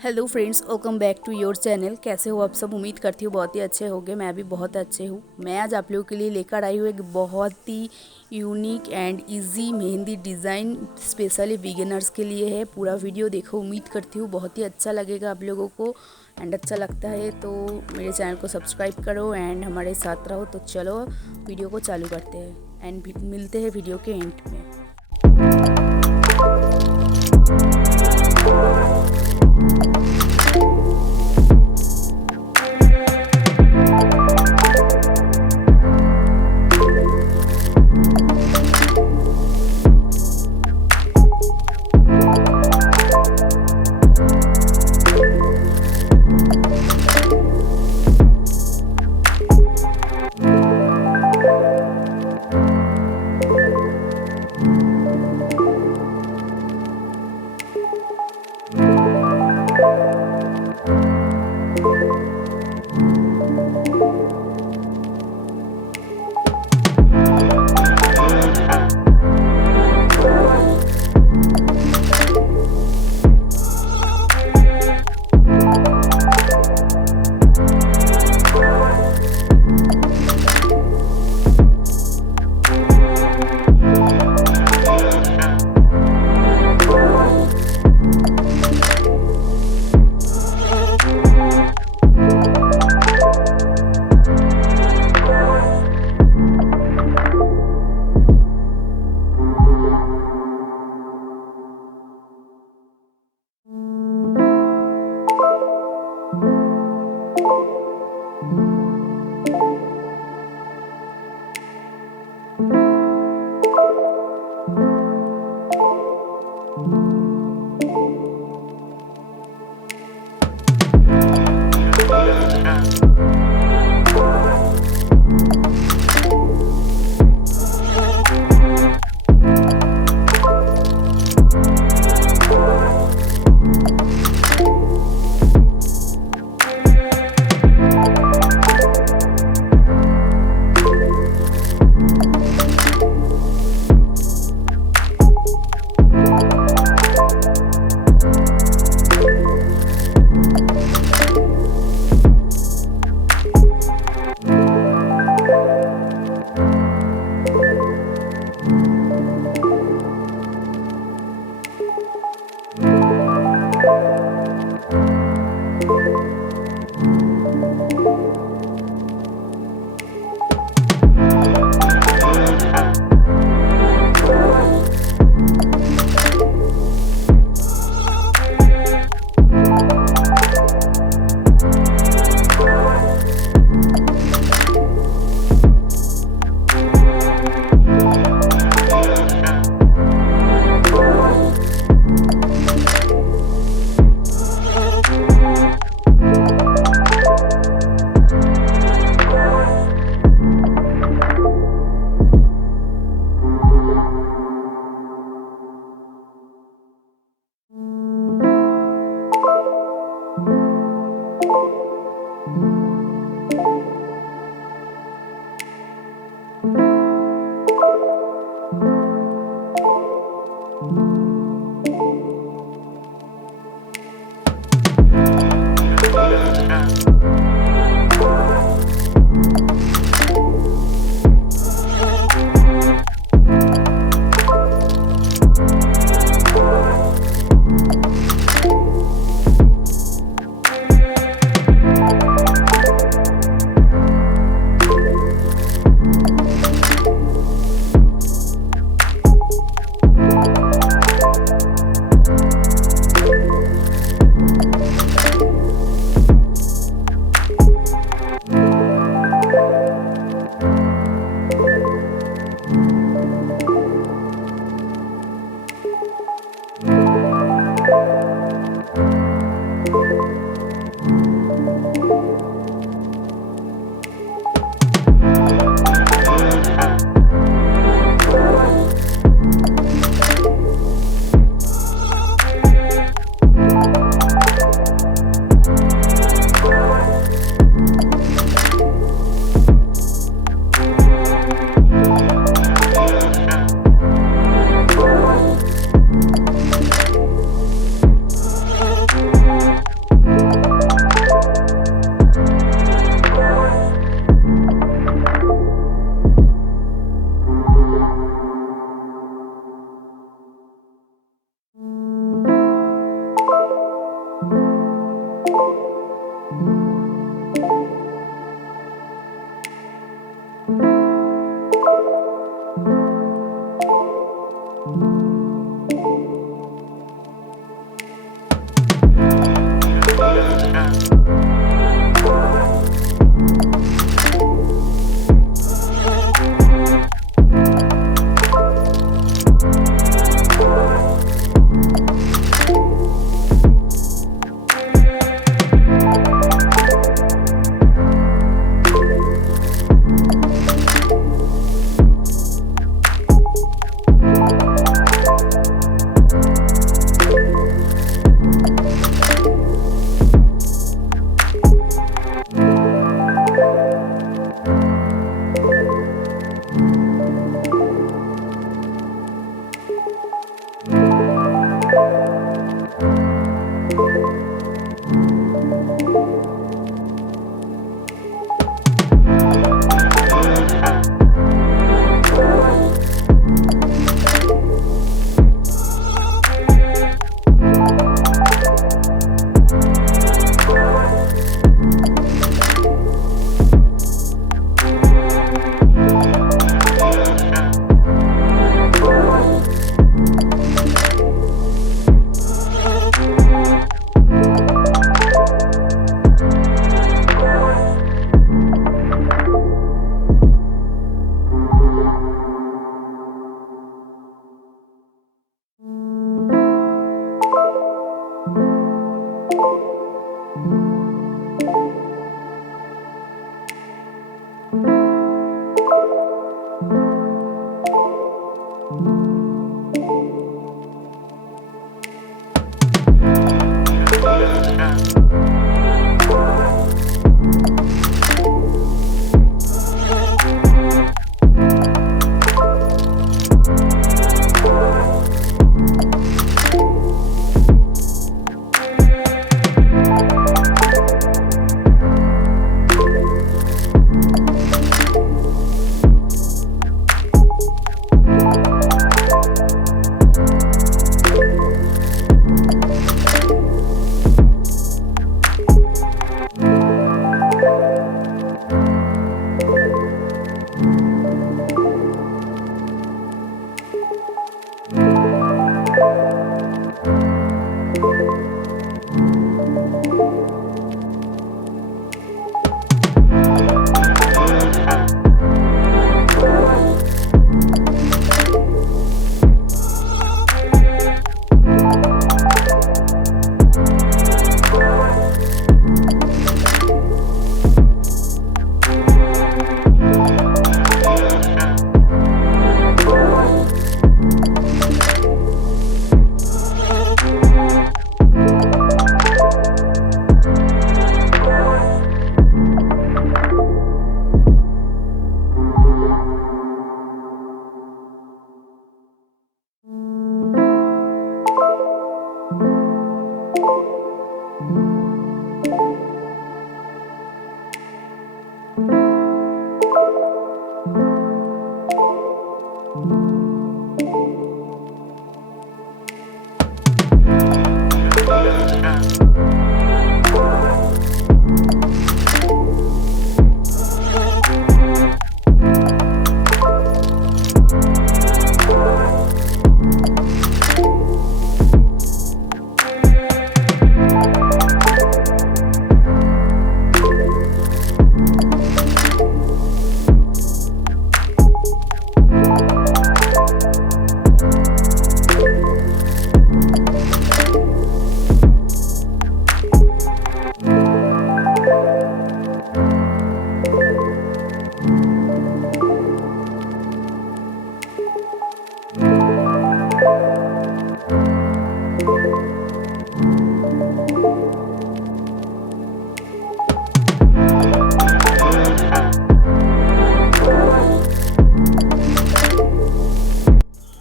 Hello friends, welcome back to your channel. कैसे हो आप सब? उम्मीद करती हूँ बहुत ही अच्छे होंगे। मैं भी बहुत अच्छे हूँ। मैं आज आप लोगों के लिए लेकर आई हूँ एक बहुत ही unique and easy mehndi design, specially beginners के लिए है। पूरा वीडियो देखो, उम्मीद करती हूँ बहुत ही अच्छा लगेगा आप लोगों को। एंड अच्छा लगता है तो मेरे चैनल को सब्सक्राइब करो एंड हमारे साथ रहो। तो चलो वीडियो को चालू करते हैं एंड मिलते हैं वीडियो के एंड में।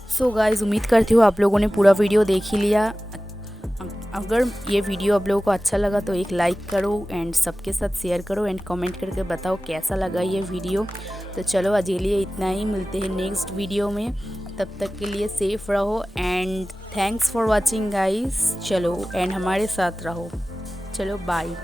सो गाइस, उम्मीद करती हूँ आप लोगों ने पूरा वीडियो देख ही लिया। अगर ये वीडियो आप लोगों को अच्छा लगा तो एक लाइक करो एंड सबके साथ शेयर करो एंड कमेंट करके बताओ कैसा लगा ये वीडियो। तो चलो आज के लिए इतना ही, मिलते हैं नेक्स्ट वीडियो में। तब तक के लिए सेफ रहो and thanks for watching guys. चलो एंड हमारे साथ रहो। चलो बाय।